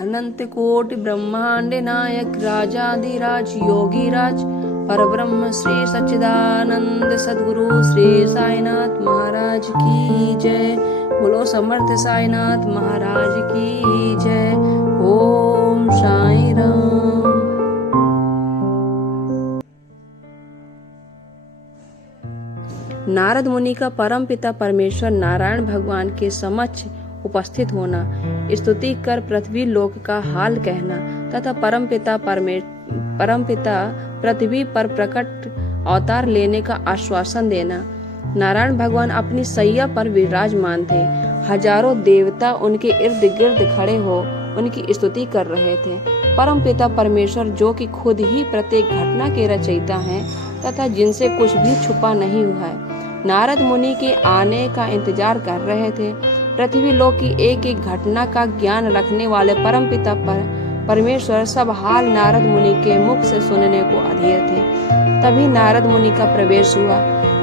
अनंत कोटि ब्रह्मांड नायक राजाधिराज योगीराज परब्रह्म श्री सच्चिदानंद सद्गुरु श्री साईनाथ महाराज की जय। बोलो समर्थ साईनाथ महाराज की जय। ओम साई राम। नारद मुनि का परम पिता परमेश्वर नारायण भगवान के समक्ष उपस्थित होना, स्तुति कर पृथ्वी लोक का हाल कहना तथा परम पिता पृथ्वी पर प्रकट अवतार लेने का आश्वासन देना। नारायण भगवान अपनी सैया पर विराजमान थे। हजारों देवता उनके इर्द गिर्द खड़े हो उनकी स्तुति कर रहे थे। परम पिता परमेश्वर जो कि खुद ही प्रत्येक घटना के रचयिता हैं तथा जिनसे कुछ भी छुपा नहीं हुआ है, नारद मुनि के आने का इंतजार कर रहे थे। पृथ्वी लोक की एक एक घटना का ज्ञान रखने वाले परम पिता परमेश्वर सब हाल नारद मुनि के मुख से सुनने को अधीर थे। तभी नारद मुनि का प्रवेश हुआ।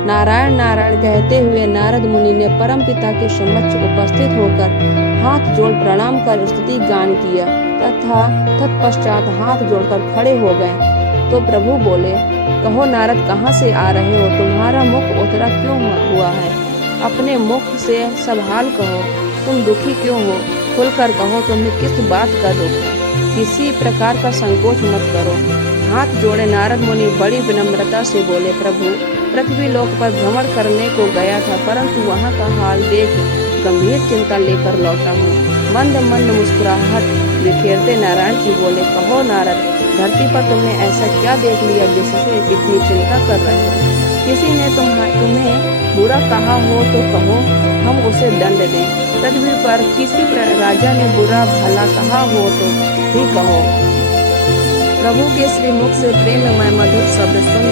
नारायण नारायण कहते हुए नारद मुनि ने परम पिता के समक्ष उपस्थित होकर हाथ जोड़ प्रणाम कर स्तुति गान किया तथा तत्पश्चात हाथ जोड़कर खड़े हो गए। तो प्रभु बोले, कहो नारद, कहाँ से आ रहे हो? तुम्हारा मुख उतरा क्यों हुआ है? अपने मुख से सब हाल कहो। तुम दुखी क्यों हो? खुलकर कहो, तुम्हें किस बात का दुख है? किसी प्रकार का संकोच मत करो। हाथ जोड़े नारद मुनि बड़ी विनम्रता से बोले, प्रभु, पृथ्वी लोक पर भ्रमण करने को गया था, परंतु वहाँ का हाल देख गंभीर चिंता लेकर लौटा हूँ। मंद मंद मुस्कुराहट बिखेरते नारायण जी बोले, कहो नारद, धरती पर तुमने ऐसा क्या देख लिया जिससे इतनी चिंता कर रहे हो? किसी ने तुम्हें बुरा कहा हो तो कहो, हम उसे दंड दें। पृथ्वी पर किसी राजा ने बुरा भला कहा हो तो भी कहो। प्रभु के श्रीमुख से प्रेममय मधुर शब्द सुन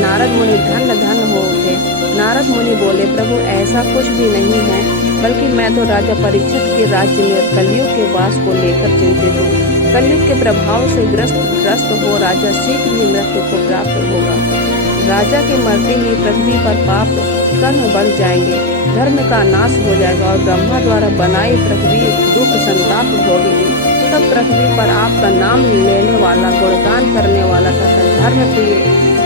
नारद मुनि धन्य धन्य हो उठे। नारद मुनि बोले, प्रभु, ऐसा कुछ भी नहीं है, बल्कि मैं तो राजा परीक्षित के राज्य में कलयुग के वास को लेकर चिंतित हूँ। कलयुग के प्रभाव से ग्रस्त हो राजा शीघ्र ही मृत्यु को प्राप्त होगा। राजा के मरते ही पृथ्वी पर पाप कर्म बढ़ जाएंगे, धर्म का नाश हो जाएगा और ब्रह्मा द्वारा बनाई पृथ्वी दुख संताप भोगेगी। तब पृथ्वी पर आपका नाम लेने वाला, गुणगान करने वाला तथा धर्म प्रिय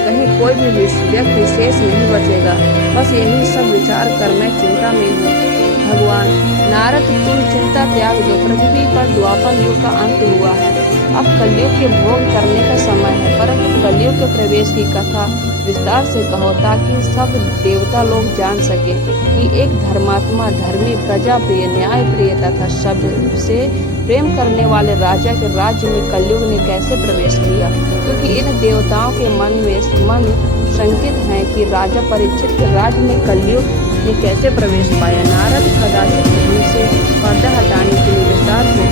कहीं कोई भी व्यक्ति शेष नहीं बचेगा। बस यही सब विचार कर मैं चिंता में हूँ। भगवान नारद, तुम चिंता त्याग दो। पृथ्वी पर द्वापर युग का अंत हुआ है, अब कलयुग के भोग करने का समय है। परंतु कलयुग के प्रवेश की कथा विस्तार से कहो, ताकि सब देवता लोग जान सके कि एक धर्मात्मा, धर्मी, प्रजा प्रिय, न्याय प्रिय तथा सबसे प्रेम करने वाले राजा के राज्य में कलयुग ने कैसे प्रवेश किया। क्योंकि इन देवताओं के मन शंकित है कि राजा परीक्षित के राज्य में कलयुग ने कैसे प्रवेश पाया। नारद कदाचित से पर्दा हटाने के लिए विस्तार से